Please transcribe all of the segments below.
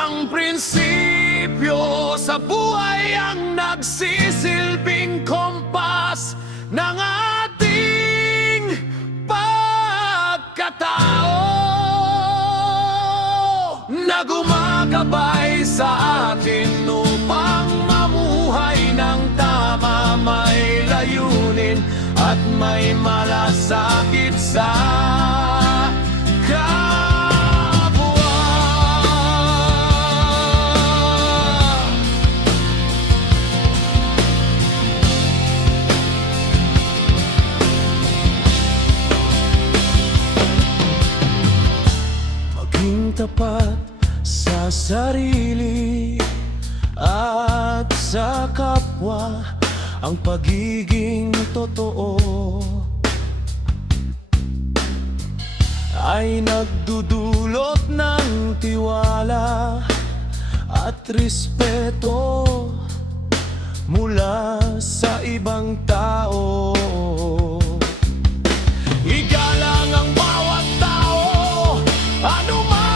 Ang prinsipyo sa buhay ang nagsisilbing kompas ng ating pagkatao na gumagabay sa atin upang mamuhay ng tama, may layunin at may malasakit sa tapat sa sarili at sa kapwa, ang pagiging totoo ay nagdudulot ng tiwala at respeto mula sa ibang tao. Igalang ang bawat tao, anuman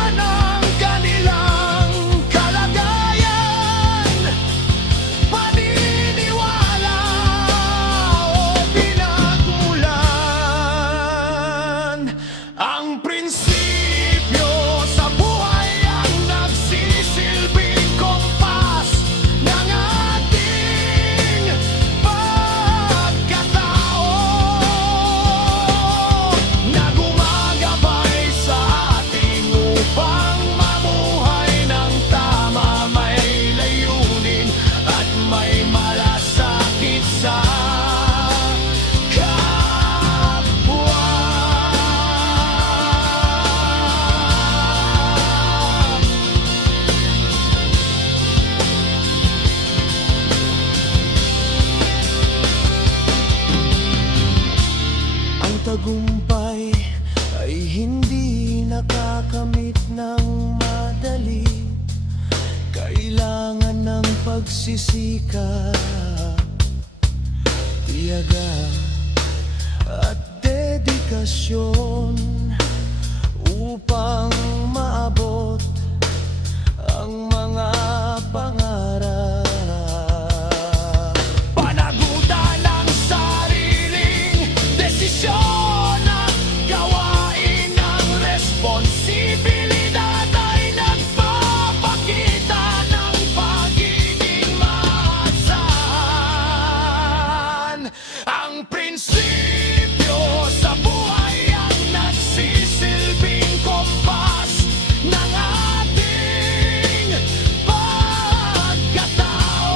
tagumpay ay hindi nakakamit ng madali. Kailangan ng pagsisikap, tiyaga at dedikasyon upang maabot ang mga pangarap. Panagutan ang sariling desisyon, responsibilidad ay nagpapakita ng pagiging maasahan. Ang prinsipyo sa buhay ang nagsisilbing kompas ng ating pagkatao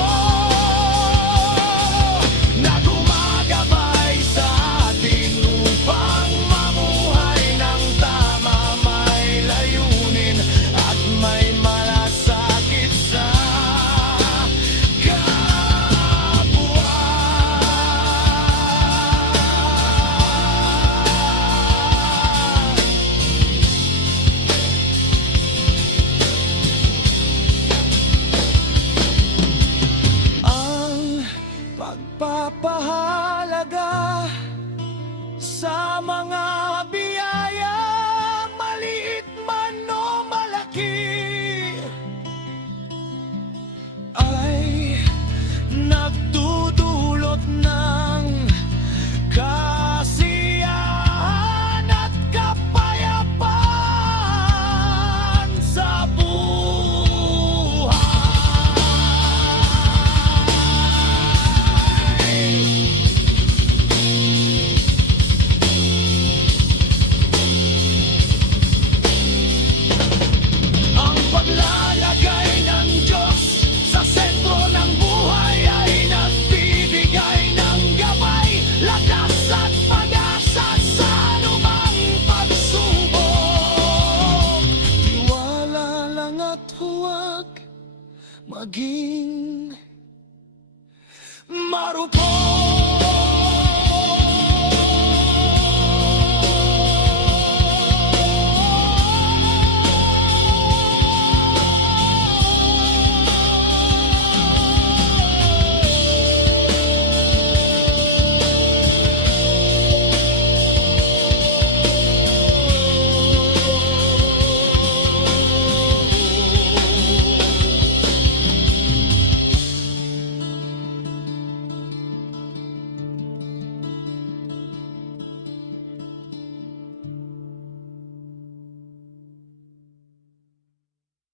na gumagabay sa atin upang mamuhay ng tama, may malasakit sa kapwa. Ang pagpapahalaga sa mga biyaya, maliit man o malaki, ay nagdudulot ng kasiyahan at kapayapaan sa buhay. Ang paglalagay ng Diyos sa sentro ng buhay ay nagbibigay ng gabay, lakas at pag-asa sa anumang pagsubok. Tiwala lang at huwag maging marupok.